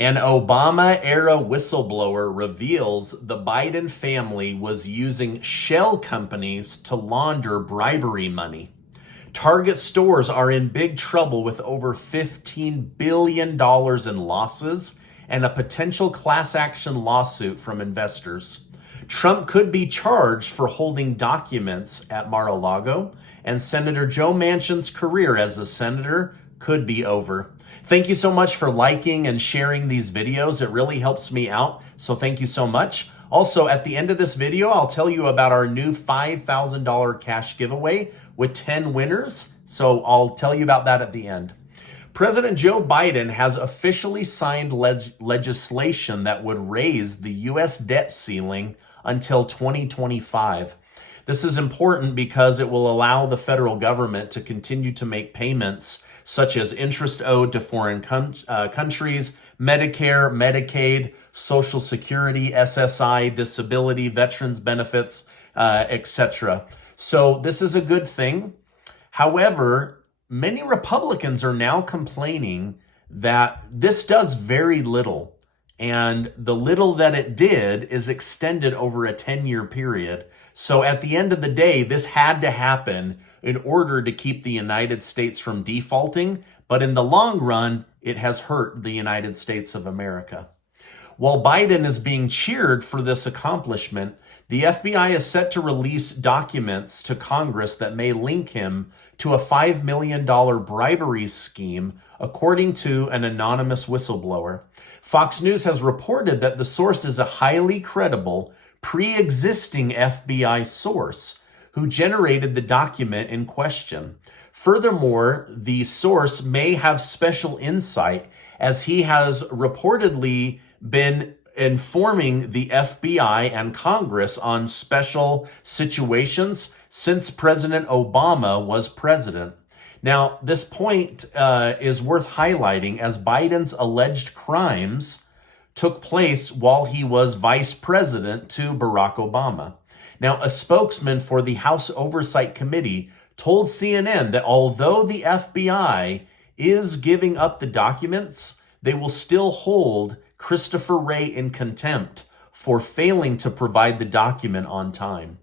An Obama-era whistleblower reveals the Biden family was using shell companies to launder bribery money. Target stores are in big trouble with over $15 billion in losses and a potential class action lawsuit from investors. Trump could be charged for holding documents at Lago, and Senator Joe Manchin's career as a senator could be over. Thank you so much for liking and sharing these videos. It really helps me out, so thank you so much. Also, at the end of this video, I'll tell you about our new $5,000 cash giveaway with 10 winners, so I'll tell you about that at the end. President Joe Biden has officially signed legislation that would raise the U.S. debt ceiling until 2025. This is important because it will allow the federal government to continue to make payments such as interest owed to foreign countries, Medicare, Medicaid, Social Security, SSI, disability, veterans benefits, etc. So this is a good thing. However, many Republicans are now complaining that this does very little, and the little that it did is extended over a 10-year period. So at the end of the day, this had to happen in order to keep the United States from defaulting, but in the long run, it has hurt the United States of America. While Biden is being cheered for this accomplishment, the FBI is set to release documents to Congress that may link him to a $5 million bribery scheme, according to an anonymous whistleblower. Fox News has reported that the source is a highly credible, pre-existing FBI source who generated the document in question. Furthermore, the source may have special insight, as he has reportedly been informing the FBI and Congress on special situations since President Obama was president. Now, this point is worth highlighting, as Biden's alleged crimes took place while he was vice president to Barack Obama. Now, a spokesman for the House Oversight Committee told CNN that although the FBI is giving up the documents, they will still hold Christopher Wray in contempt for failing to provide the document on time.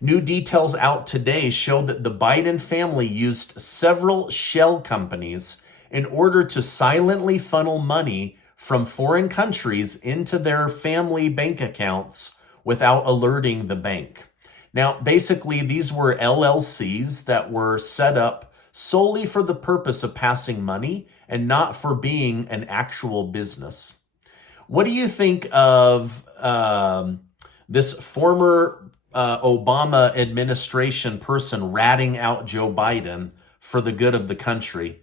New details out today show that the Biden family used several shell companies in order to silently funnel money from foreign countries into their family bank accounts without alerting the bank. Now, basically, these were LLCs that were set up solely for the purpose of passing money and not for being an actual business. What do you think of this former Obama administration person ratting out Joe Biden for the good of the country?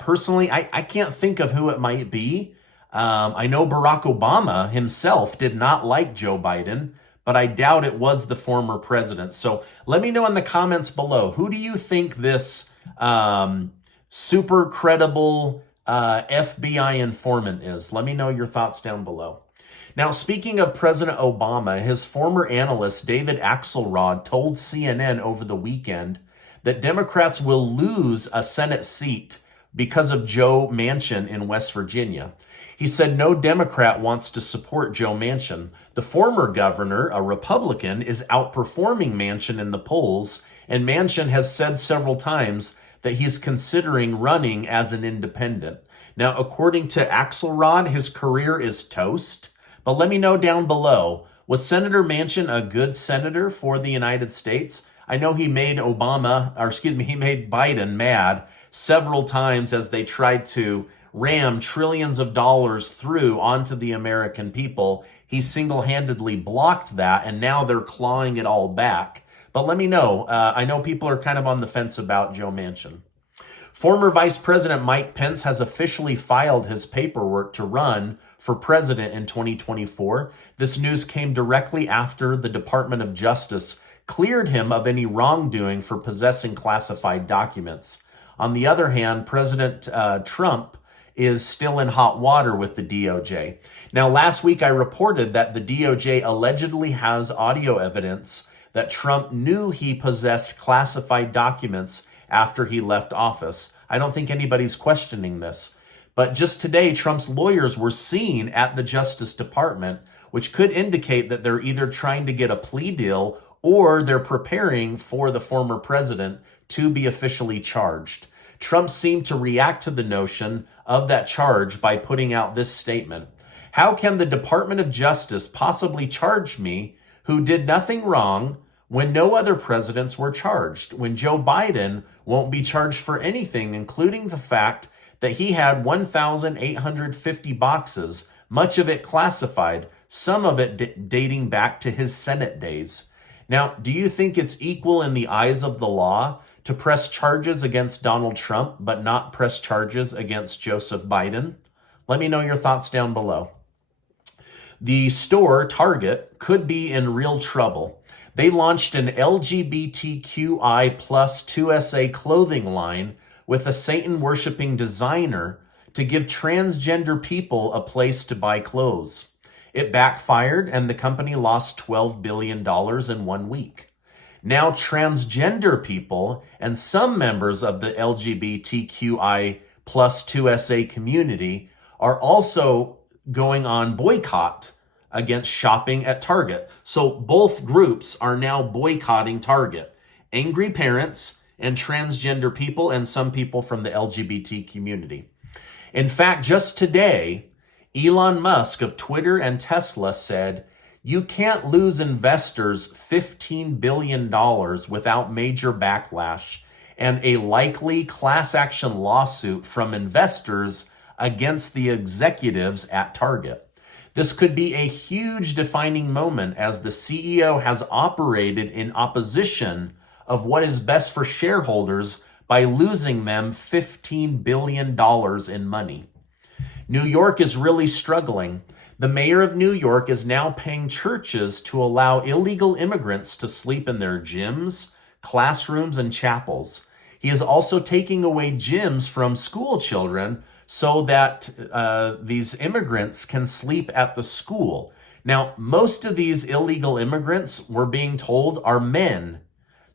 Personally, I can't think of who it might be. I know Barack Obama himself did not like Joe Biden, but I doubt it was the former president. So let me know in the comments below, who do you think this super credible FBI informant is? Let me know your thoughts down below. Now, speaking of President Obama, his former analyst, David Axelrod, told CNN over the weekend that Democrats will lose a Senate seat because of Joe Manchin in West Virginia. He said no Democrat wants to support Joe Manchin. The former governor, a Republican, is outperforming Manchin in the polls, and Manchin has said several times that he's considering running as an independent. Now, according to Axelrod, his career is toast. But let me know down below, was Senator Manchin a good senator for the United States? I know he made he made Biden mad several times as they tried to ram trillions of dollars through onto the American people. He single-handedly blocked that, and now they're clawing it all back. But let me know. I know people are kind of on the fence about Joe Manchin. Former Vice President Mike Pence has officially filed his paperwork to run for president in 2024. This news came directly after the Department of Justice cleared him of any wrongdoing for possessing classified documents. On the other hand, President Trump is still in hot water with the DOJ. Now, last week I reported that the DOJ allegedly has audio evidence that Trump knew he possessed classified documents after he left office. I don't think anybody's questioning this. But just today, Trump's lawyers were seen at the Justice Department, which could indicate that they're either trying to get a plea deal or they're preparing for the former president to be officially charged. Trump seemed to react to the notion of that charge by putting out this statement. How can the Department of Justice possibly charge me, who did nothing wrong, when no other presidents were charged, when Joe Biden won't be charged for anything, including the fact that he had 1,850 boxes, much of it classified, some of it dating back to his Senate days. Now, do you think it's equal in the eyes of the law to press charges against Donald Trump, but not press charges against Joseph Biden? Let me know your thoughts down below. The store, Target, could be in real trouble. They launched an LGBTQI plus 2SA clothing line with a Satan-worshiping designer to give transgender people a place to buy clothes. It backfired, and the company lost $12 billion in 1 week. Now, transgender people and some members of the LGBTQI plus 2SA community are also going on boycott against shopping at Target. So both groups are now boycotting Target. Angry parents and transgender people and some people from the LGBT community. In fact, just today, Elon Musk of Twitter and Tesla said, you can't lose investors $15 billion without major backlash and a likely class action lawsuit from investors against the executives at Target. This could be a huge defining moment as the CEO has operated in opposition of what is best for shareholders by losing them $15 billion in money. New York is really struggling. The mayor of New York is now paying churches to allow illegal immigrants to sleep in their gyms, classrooms, and chapels. He is also taking away gyms from school children so that these immigrants can sleep at the school. Now, most of these illegal immigrants, we're being told, are men.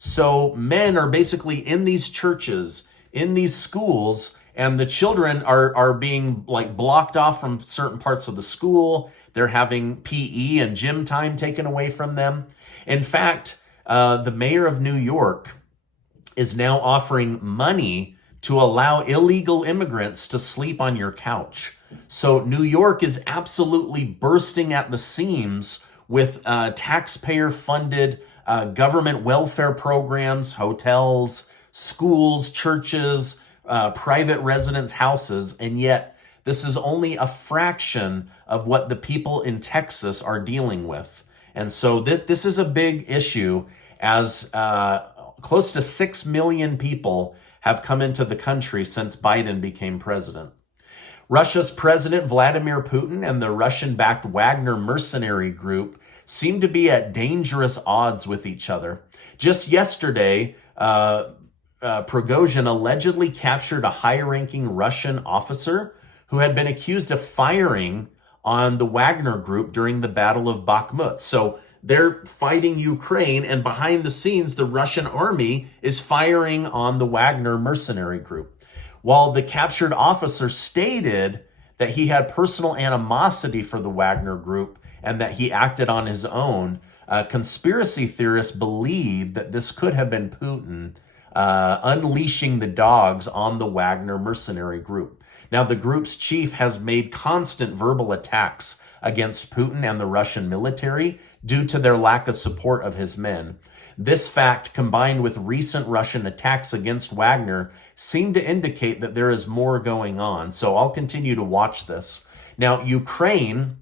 So men are basically in these churches, in these schools, and the children are being like blocked off from certain parts of the school. They're having PE and gym time taken away from them. In fact, the mayor of New York is now offering money to allow illegal immigrants to sleep on your couch. So New York is absolutely bursting at the seams with taxpayer-funded government welfare programs, hotels, schools, churches, private residence houses, and yet this is only a fraction of what the people in Texas are dealing with. And so this is a big issue as close to 6 million people have come into the country since Biden became president. Russia's President Vladimir Putin and the Russian-backed Wagner mercenary group seem to be at dangerous odds with each other. Just yesterday, Prigozhin allegedly captured a high-ranking Russian officer who had been accused of firing on the Wagner group during the Battle of Bakhmut. So they're fighting Ukraine, and behind the scenes, the Russian army is firing on the Wagner mercenary group. While the captured officer stated that he had personal animosity for the Wagner group and that he acted on his own, conspiracy theorists believe that this could have been Putin unleashing the dogs on the Wagner mercenary group. Now, the group's chief has made constant verbal attacks against Putin and the Russian military due to their lack of support of his men. This fact, combined with recent Russian attacks against Wagner, seem to indicate that there is more going on. So I'll continue to watch this. Now, Ukraine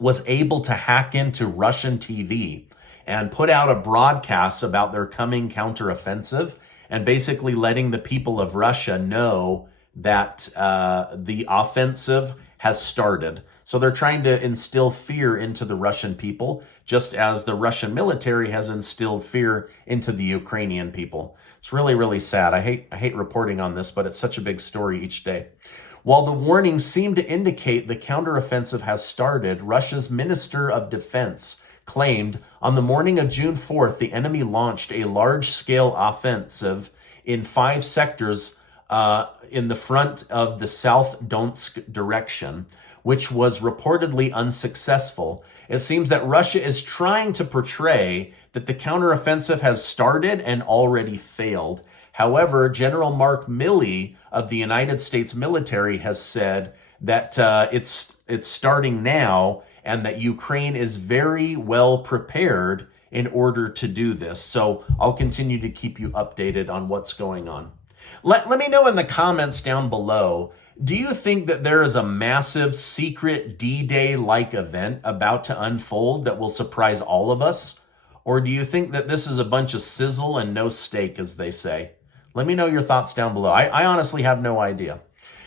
was able to hack into Russian TV and put out a broadcast about their coming counteroffensive and basically letting the people of Russia know that the offensive has started. So they're trying to instill fear into the Russian people, just as the Russian military has instilled fear into the Ukrainian people. It's really, really sad. I hate reporting on this, but it's such a big story each day. While the warnings seem to indicate the counteroffensive has started, Russia's Minister of Defense claimed on the morning of June 4th, the enemy launched a large-scale offensive in 5 sectors in the front of the South Donetsk direction, which was reportedly unsuccessful. It seems that Russia is trying to portray that the counteroffensive has started and already failed. However, General Mark Milley of the United States military has said that it's starting now and that Ukraine is very well prepared in order to do this. So I'll continue to keep you updated on what's going on. Let me know in the comments down below, do you think that there is a massive secret D-Day-like event about to unfold that will surprise all of us? Or do you think that this is a bunch of sizzle and no steak, as they say? Let me know your thoughts down below. I honestly have no idea.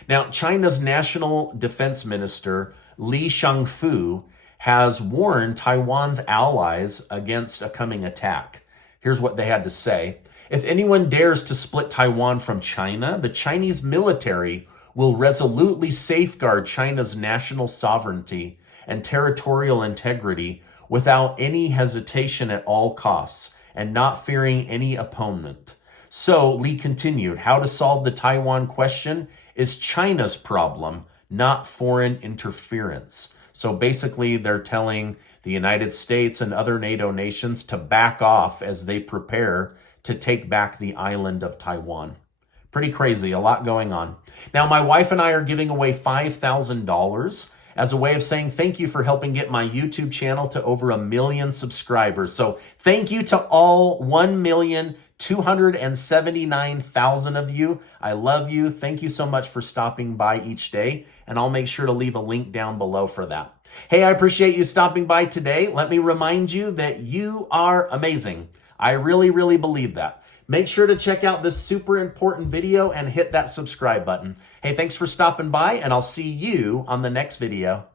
Now, China's National Defense Minister, Li Shangfu, has warned Taiwan's allies against a coming attack. Here's what they had to say. If anyone dares to split Taiwan from China, the Chinese military will resolutely safeguard China's national sovereignty and territorial integrity without any hesitation at all costs and not fearing any opponent. So, Li continued, how to solve the Taiwan question is China's problem, not foreign interference. So basically, they're telling the United States and other NATO nations to back off as they prepare to take back the island of Taiwan. Pretty crazy, a lot going on. Now, my wife and I are giving away $5,000 as a way of saying thank you for helping get my YouTube channel to over 1 million subscribers. So thank you to all 1,279,000 of you. I love you. Thank you so much for stopping by each day, and I'll make sure to leave a link down below for that. Hey, I appreciate you stopping by today. Let me remind you that you are amazing. I really, really believe that. Make sure to check out this super important video and hit that subscribe button. Hey, thanks for stopping by, and I'll see you on the next video.